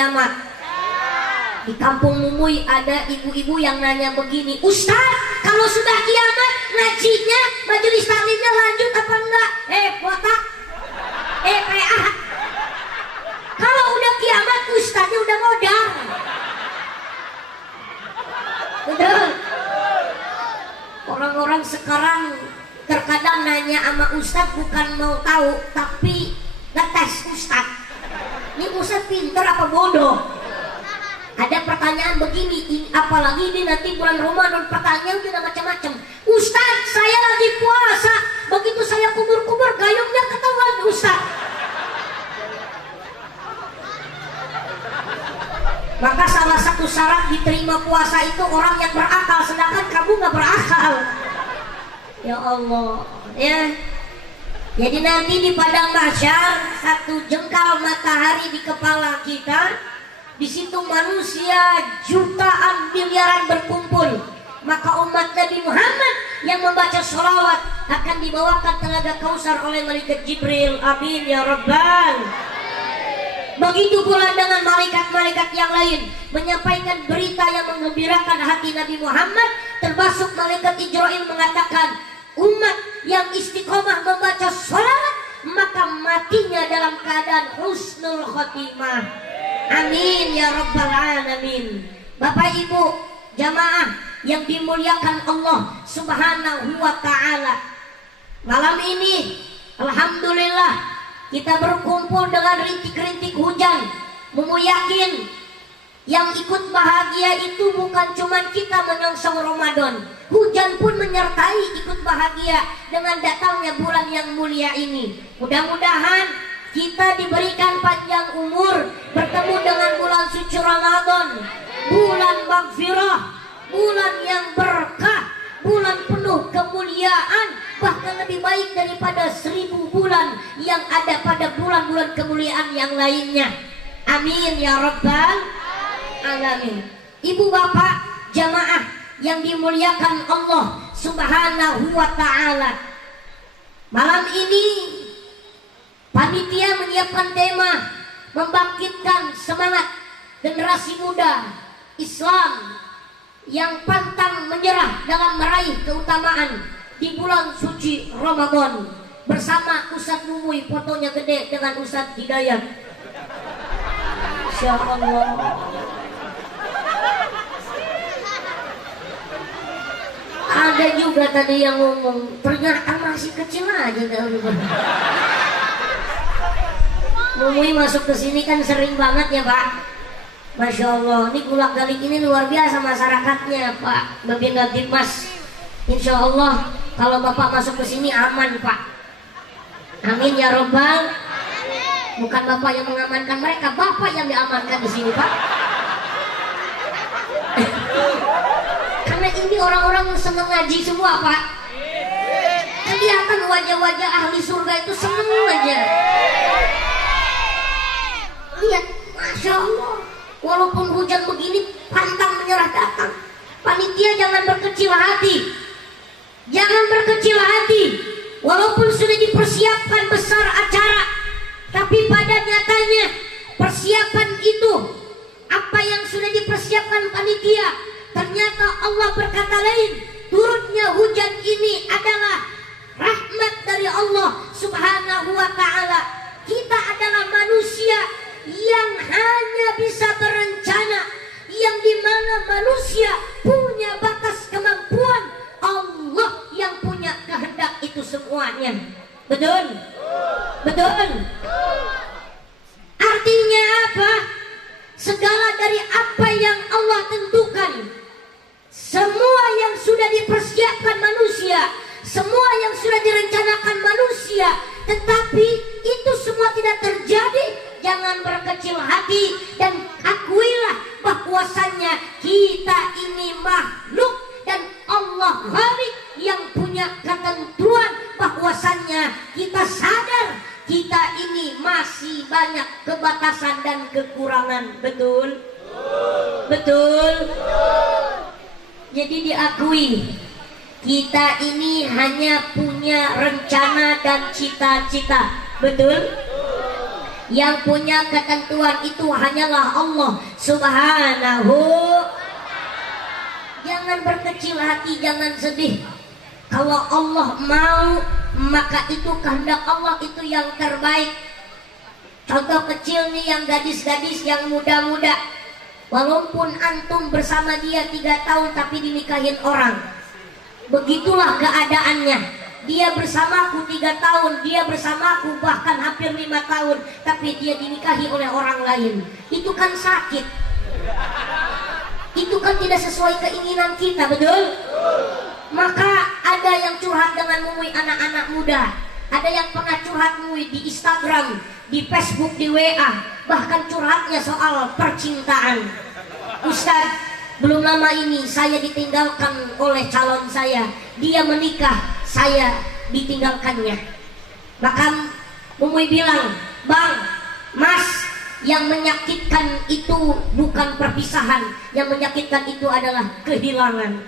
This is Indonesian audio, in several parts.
kiamat? Di kampung Mumuy ada ibu-ibu yang nanya begini, Ustaz, kalau sudah kiamat ngajinya, majelis taklimnya lanjut apa enggak? Botak, PA. Kalau udah kiamat ustaznya udah modal. Betul. Orang-orang sekarang terkadang nanya sama ustaz bukan mau tahu, tapi ngetes ustaz. Ini ustaz pinter apa bodoh? Ada pertanyaan begini, apalagi ini nanti bulan Ramadan, pertanyaan juga macam-macam. Ustaz, saya lagi puasa, begitu saya kubur-kubur gayungnya ketahuan ustaz. Maka salah satu syarat diterima puasa itu orang yang berakal, sedangkan kamu nggak berakal. Ya Allah, ya. Jadi nanti di padang mahsyar, satu jengkal matahari di kepala kita, di situ manusia jutaan miliaran berkumpul. Maka umat Nabi Muhammad yang membaca sholawat akan dibawakan telaga kausar oleh malaikat Jibril. Amin ya Rabbal. Begitu pula dengan malaikat-malaikat yang lain menyampaikan berita yang menggembirakan hati Nabi Muhammad, termasuk malaikat Israil mengatakan umat yang istiqomah membaca sholawat maka matinya dalam keadaan husnul khotimah. Amin ya Rabbal Alamin. Bapak Ibu jamaah yang dimuliakan Allah Subhanahu wa ta'ala, malam ini alhamdulillah kita berkumpul dengan rintik-rintik hujan. Mumu yakin yang ikut bahagia itu bukan cuma kita menyongsong Ramadan, hujan pun menyertai ikut bahagia dengan datangnya bulan yang mulia ini. Mudah-mudahan kita diberikan panjang umur bertemu dengan bulan suci Ramadan, bulan maghfirah, bulan yang berkah, bulan penuh kemuliaan, bahkan lebih baik daripada 1000 bulan yang ada pada bulan-bulan kemuliaan yang lainnya. Amin ya Rabbal Alamin. Ibu bapak jamaah yang dimuliakan Allah Subhanahu wa ta'ala, malam ini panitia menyiapkan tema membangkitkan semangat generasi muda Islam yang pantang menyerah dalam meraih keutamaan di bulan suci Ramadan, bersama Ustadz Mumuy, fotonya gede dengan Ustadz Hidayat. Insya Allah. Ada juga tadi yang ngomong, ternyata masih kecil aja. Mumuy masuk ke sini kan sering banget ya Pak. Masya Allah, ini Gulak Galik ini luar biasa masyarakatnya Pak Babin Mas. Insya Allah kalau Bapak masuk ke sini aman Pak. Amin ya Rabbal. Bukan Bapak yang mengamankan mereka, Bapak yang diamankan di sini Pak. Karena ini orang-orang yang senang ngaji semua Pak. Kelihatan wajah-wajah ahli surga itu senang aja. Lihat, Masya Allah, walaupun hujan begini pantang menyerah datang. Panitia jangan berkecil hati, jangan berkecil hati. Walaupun sudah dipersiapkan besar acara, tapi pada nyatanya persiapan itu, apa yang sudah dipersiapkan panitia, ternyata Allah berkata lain. Turunnya hujan ini adalah rahmat dari Allah Subhanahu wa ta'ala. Kita adalah manusia yang hanya bisa berencana, yang dimana manusia punya batas kemampuan, Allah yang punya kehendak itu semuanya. Betul? Betul? Artinya apa? Segala dari apa yang Allah tentukan, semua yang sudah dipersiapkan manusia, semua yang sudah direncanakan manusia, tetapi itu semua tidak terjadi. Jangan berkecil hati dan akuilah bahwasannya kita ini makhluk dan Allah Khalik yang punya ketentuan, bahwasannya kita sadar kita ini masih banyak kebatasan dan kekurangan. Betul? Betul? Jadi diakui kita ini hanya punya rencana dan cita-cita. Betul? Yang punya ketentuan itu hanyalah Allah Subhanahu. Jangan berkecil hati, jangan sedih. Kalau Allah mau, maka itu kehendak Allah, itu yang terbaik. Contoh kecil nih, yang gadis-gadis, yang muda-muda, walaupun antum bersama dia 3 tahun tapi dinikahin orang, begitulah keadaannya. Dia bersamaku 3 tahun, dia bersamaku bahkan hampir 5 tahun, tapi dia dinikahi oleh orang lain. Itu kan sakit. Itu kan tidak sesuai keinginan kita, betul? Maka ada yang curhat dengan Mui, anak-anak muda. Ada yang pernah curhat Mui di Instagram, di Facebook, di WA, bahkan curhatnya soal percintaan. Ustaz, belum lama ini saya ditinggalkan oleh calon saya. Dia menikah, saya ditinggalkannya. Maka Mui bilang, Bang, Mas, yang menyakitkan itu bukan perpisahan, yang menyakitkan itu adalah kehilangan.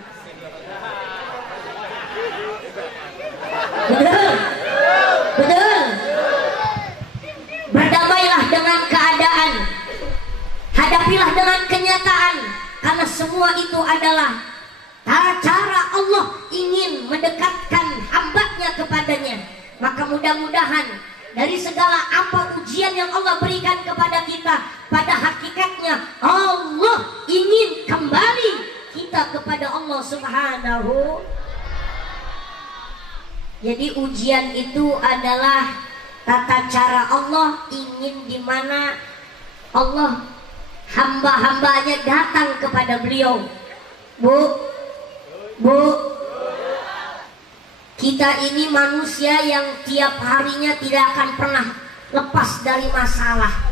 Betul? Betul? Berdamailah dengan keadaan, hadapilah dengan kenyataan, karena semua itu adalah cara Allah ingin mendekatkan hambanya kepadanya. Maka mudah-mudahan dari segala apa ujian yang Allah berikan kepada kita, pada hakikatnya Allah ingin kembali kita kepada Allah Subhanahu. Jadi ujian itu adalah tata cara Allah, ingin dimana Allah hamba-hambanya datang kepada beliau. Bu, kita ini manusia yang tiap harinya tidak akan pernah lepas dari masalah.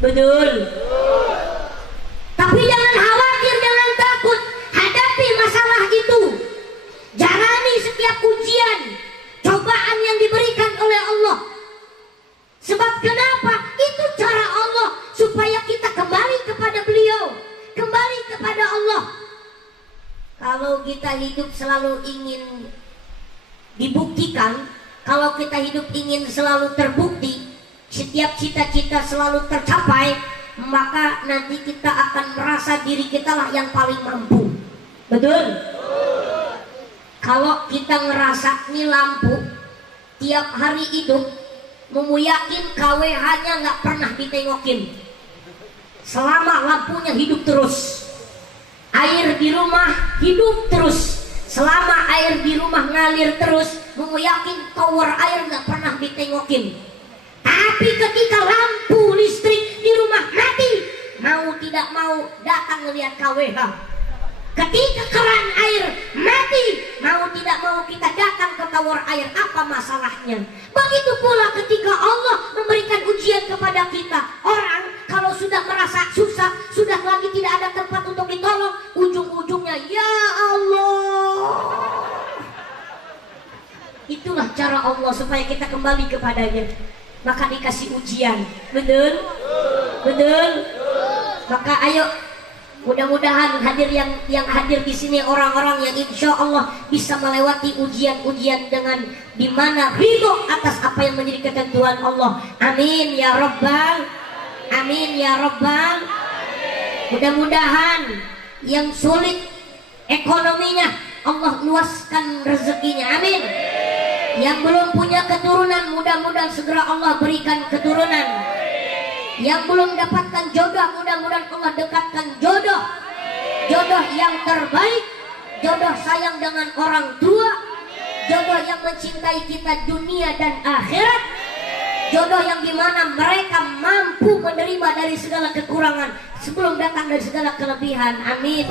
Betul? Tapi jangan khawatir, jangan takut. Hadapi masalah itu. Jalani setiap ujian, cobaan yang diberikan oleh Allah. Sebab kenapa? Itu cara Allah supaya kita kembali kepada beliau, kembali kepada Allah. Kalau kita hidup selalu ingin dibuktikan, kalau kita hidup ingin selalu terbukti, setiap cita-cita selalu tercapai, maka nanti kita akan merasa diri kita lah yang paling mampu. Betul? Kalau kita ngerasa nih lampu tiap hari hidup, mau yakin KWH-nya nggak pernah ditengokin. Selama lampunya hidup terus, air di rumah hidup terus. Selama air di rumah ngalir terus, mau yakin tower air nggak pernah ditengokin. Tapi ketika lampu listrik di rumah mati, mau tidak mau datang ngelihat KWH. Ketika keran air mati, mau tidak mau kita datang ke tower air. Apa masalahnya? Begitu pula ketika Allah memberikan ujian kepada kita. Orang kalau sudah merasa susah, sudah lagi tidak ada tempat untuk ditolong, ujung-ujungnya ya Allah. Itulah cara Allah supaya kita kembali kepadanya. Maka dikasih ujian. Betul? Betul? Maka ayo, mudah-mudahan yang hadir di sini orang-orang yang insya Allah bisa melewati ujian-ujian dengan dimana ridho atas apa yang menjadi ketentuan Allah. Amin ya Rabbal. Amin ya Rabbal. Mudah-mudahan yang sulit ekonominya Allah luaskan rezekinya. Amin. Yang belum punya keturunan, mudah-mudahan segera Allah berikan keturunan. Yang belum dapatkan jodoh, mudah-mudahan Allah dekatkan jodoh. Jodoh yang terbaik, jodoh sayang dengan orang tua, jodoh yang mencintai kita dunia dan akhirat, jodoh yang dimana mereka mampu menerima dari segala kekurangan sebelum datang dari segala kelebihan. Amin.